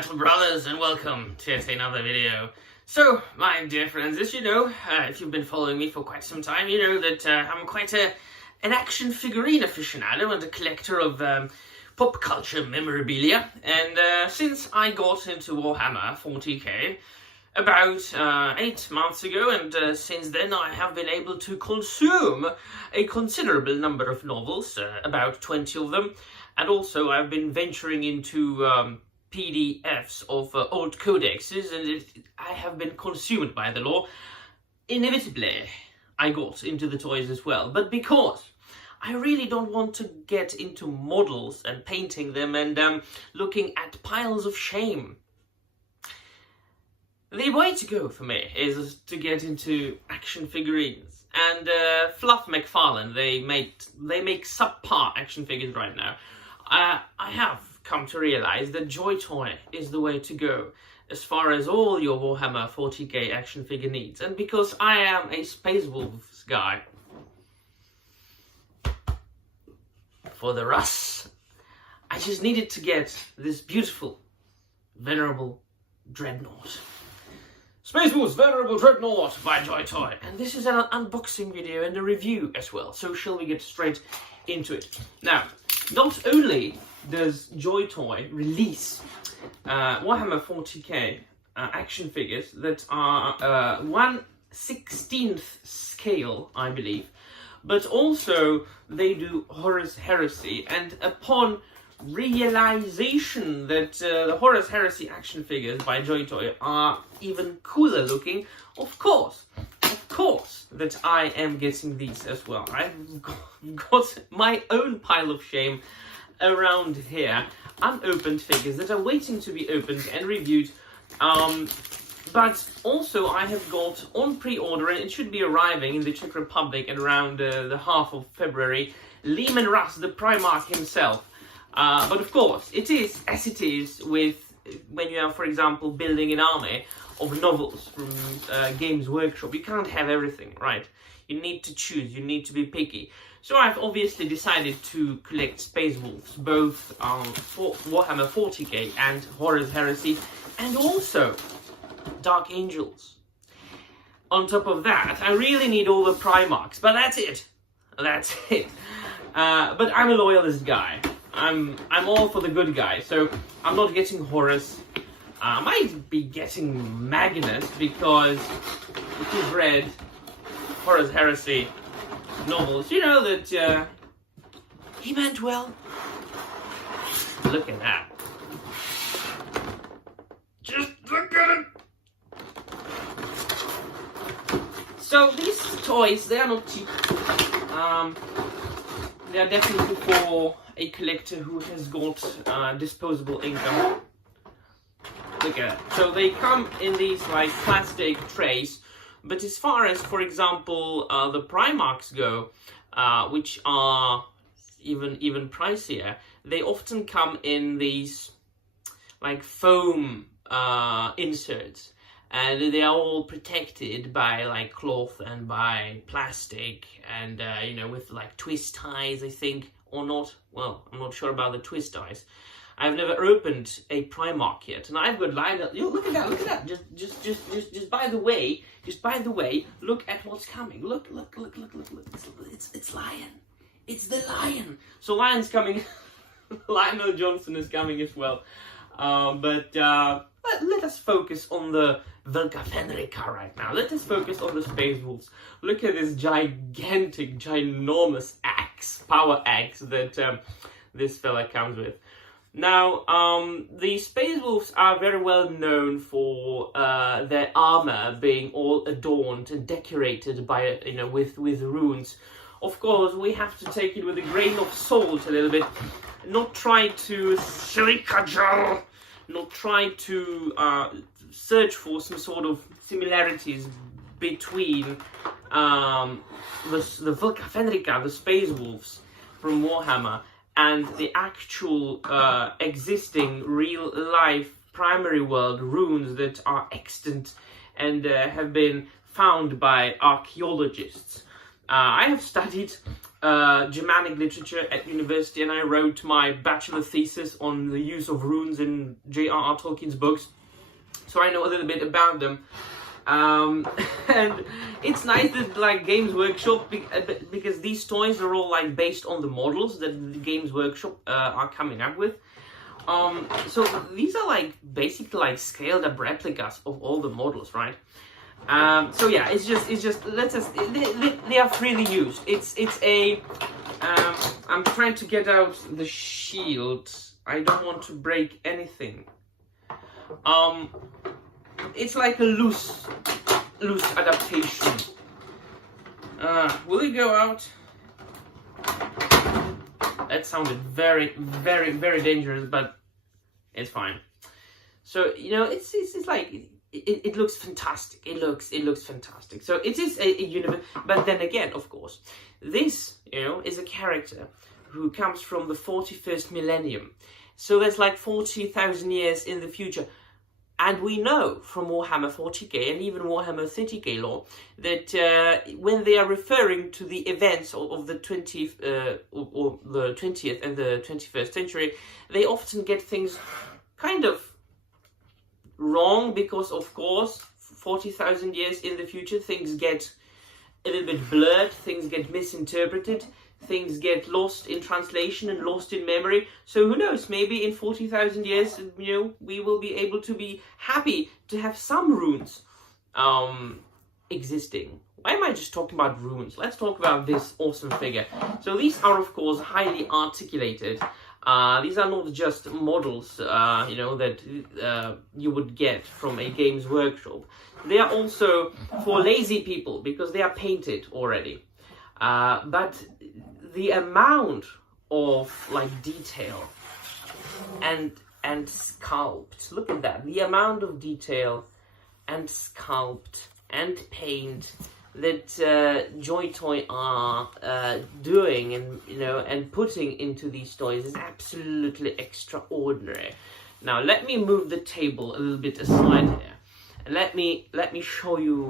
Metal Brothers, and welcome to yet another video. So, my dear friends, as you know, if you've been following me for quite some time, you know that I'm quite an action figurine aficionado and a collector of pop culture memorabilia. And since I got into Warhammer 40K about 8 months ago, and since then I have been able to consume a considerable number of novels, about 20 of them, and also I've been venturing into PDFs of old codexes, and I have been consumed by the lore. Inevitably, I got into the toys as well, but because I really don't want to get into models and painting them and looking at piles of shame. The way to go for me is to get into action figurines, and Fluff McFarlane, they make subpar action figures right now. I have come to realize that JoyToy is the way to go as far as all your Warhammer 40K action figure needs, and because I am a Space Wolves guy for the Russ, I just needed to get this beautiful Venerable Dreadnought. Space Wolves Venerable Dreadnought by JoyToy, and this is an unboxing video and a review as well, so shall we get straight into it. Now, not only does JoyToy release Warhammer 40k action figures that are 1/16th scale, I believe, but also they do Horus Heresy, and upon realization that the Horus Heresy action figures by JoyToy are even cooler looking, of course that I am getting these as well. I've got my own pile of shame around here, unopened figures that are waiting to be opened and reviewed, but also I have got on pre-order, and it should be arriving in the Czech Republic at around the half of February, Lehman Russ, the Primarch himself. But of course, it is as it is with when you are, for example, building an army of novels from Games Workshop. You can't have everything, right? You need to choose, you need to be picky. So I've obviously decided to collect Space Wolves, both for Warhammer 40k and Horus Heresy, and also Dark Angels. On top of that, I really need all the Primarchs, but that's it. That's it. But I'm a loyalist guy. I'm all for the good guy, so I'm not getting Horus. I might be getting Magnus, because if you've read Horus Heresy novels, you know that he meant well. Look at that. Just look at it. So these toys, they are not cheap. They are definitely for a collector who has got disposable income. Look at that. So they come in these like plastic trays, but as far as, for example, the Primarchs go, which are even pricier, they often come in these like foam inserts, and they are all protected by like cloth and by plastic, and you know, with like twist ties, I think, or not. Well, I'm not sure about the twist ties. I've never opened a Primarch yet, and I've got lined up. Look at that! Look at that! Just by the way, look at what's coming. Look! It's Lion. It's the Lion. So Lion's coming. Lionel Johnson is coming as well. But let us focus on the Velka right now. Let us focus on the Space Wolves. Look at this gigantic, ginormous axe, power axe that this fella comes with. Now, the Space Wolves are very well known for their armor being all adorned and decorated by, you know, with runes. Of course, we have to take it with a grain of salt a little bit, not try to not try to search for some sort of similarities between the Velka Fenrika, the Space Wolves from Warhammer, and the actual existing real-life primary world runes that are extant and have been found by archaeologists. I have studied Germanic literature at university, and I wrote my bachelor thesis on the use of runes in J.R.R. Tolkien's books, so I know a little bit about them. And it's nice that like Games Workshop, because these toys are all like based on the models that the Games Workshop are coming up with. So these are like basically like scaled up replicas of all the models, right? So yeah, it's just they are freely used. It's a I'm trying to get out the shield. I don't want to break anything. It's like a loose adaptation. Will it go out? That sounded very, very, very dangerous, but it's fine. So you know, it's like it looks fantastic. It looks fantastic. So it is a universe, but then again, of course, this is a character who comes from the 41st millennium. So that's like 40,000 years in the future. And we know from Warhammer 40K and even Warhammer 30K lore that when they are referring to the events of the 20th or the 20th and the 21st century, they often get things kind of wrong, because of course 40,000 years in the future things get a little bit blurred, things get misinterpreted, things get lost in translation and lost in memory. So who knows, maybe in 40,000 years, we will be able to be happy to have some runes existing. Why am I just talking about runes? Let's talk about this awesome figure. So these are, of course, highly articulated. These are not just models, that you would get from a Games Workshop. They are also for lazy people, because they are painted already. But the amount of like detail and sculpt, look at that, the amount of detail and sculpt and paint that JoyToy are doing and putting into these toys is absolutely extraordinary. Now let me move the table a little bit aside here, and let me show you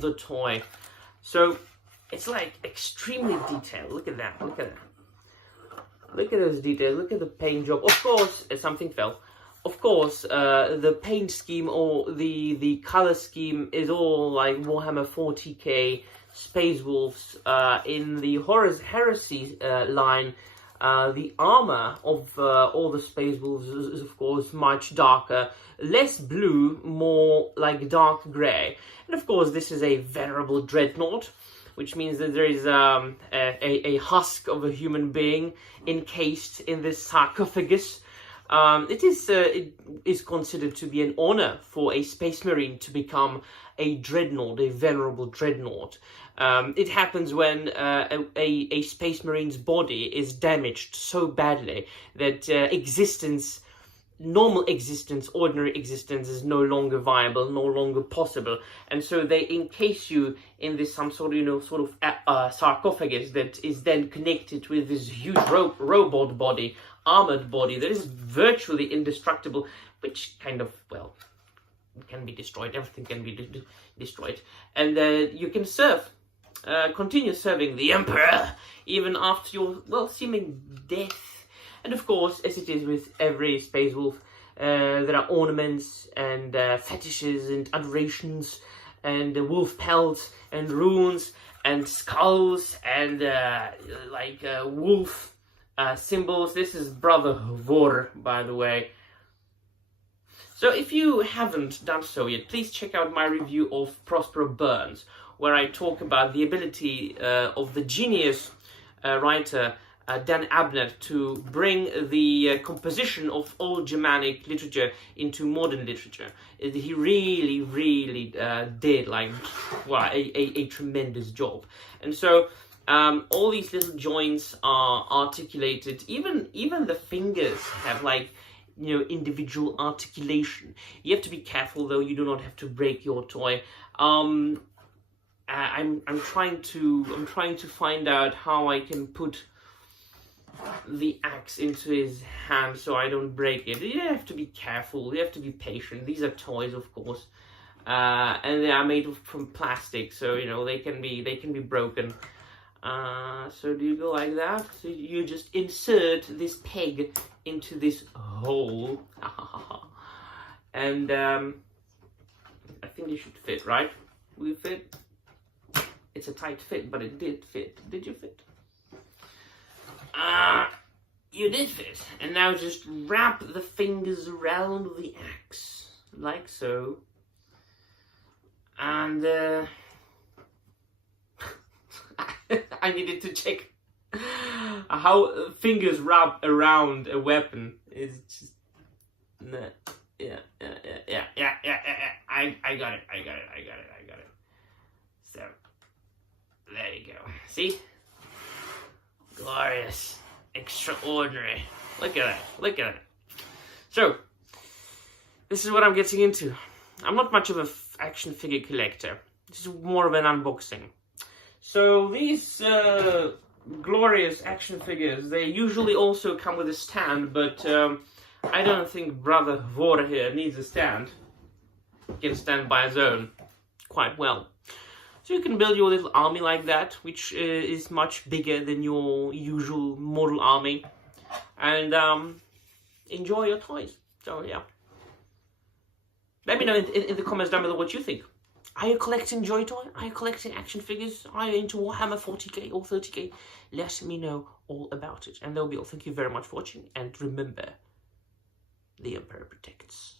the toy. So it's like extremely detailed. Look at that. Look at that. Look at those details. Look at the paint job. Of course, something fell. Of course, the paint scheme or the color scheme is all like Warhammer 40K Space Wolves. In the Heresy line, the armor of all the Space Wolves is of course much darker, less blue, more like dark grey. And of course, this is a Venerable Dreadnought, which means that there is a husk of a human being encased in this sarcophagus. It is considered to be an honor for a Space Marine to become a Dreadnought, a Venerable Dreadnought. It happens when a Space Marine's body is damaged so badly that normal existence, ordinary existence is no longer viable, no longer possible, and so they encase you in this some sort of sarcophagus that is then connected with this huge robot body, armored body that is virtually indestructible, which kind of, well, can be destroyed. Everything can be destroyed, and you can continue serving the Emperor even after your seeming death. And of course, as it is with every Space Wolf, there are ornaments and fetishes and adorations and wolf pelts and runes and skulls and wolf symbols. This is Brother Vor, by the way. So if you haven't done so yet, please check out my review of Prospero Burns, where I talk about the ability of the genius writer Dan Abnett to bring the composition of old Germanic literature into modern literature. He really, really did a tremendous job. And so all these little joints are articulated. Even the fingers have individual articulation. You have to be careful though. You do not have to break your toy. I'm trying to find out how I can put the axe into his hand so I don't break it. You have to be careful, you have to be patient. These are toys, of course, and they are made from plastic, so they can be broken. So do you go like that? So you just insert this peg into this hole. And I think it should fit, right? Will it fit? It's a tight fit, but it did fit. Did you fit? You did fit. And now just wrap the fingers around the axe, like so. And I needed to check how fingers wrap around a weapon. It's just, yeah. I got it. So, there you go. See? Glorious. Extraordinary. Look at it. So, this is what I'm getting into. I'm not much of an action figure collector. This is more of an unboxing. So, these glorious action figures, they usually also come with a stand, but I don't think Brother Vora here needs a stand. He can stand by his own quite well. So you can build your little army like that, which is much bigger than your usual model army. And enjoy your toys. So yeah. Let me know in the comments down below what you think. Are you collecting JoyToy? Are you collecting action figures? Are you into Warhammer 40K or 30K? Let me know all about it. And that will be all. Thank you very much for watching. And remember, the Emperor protects.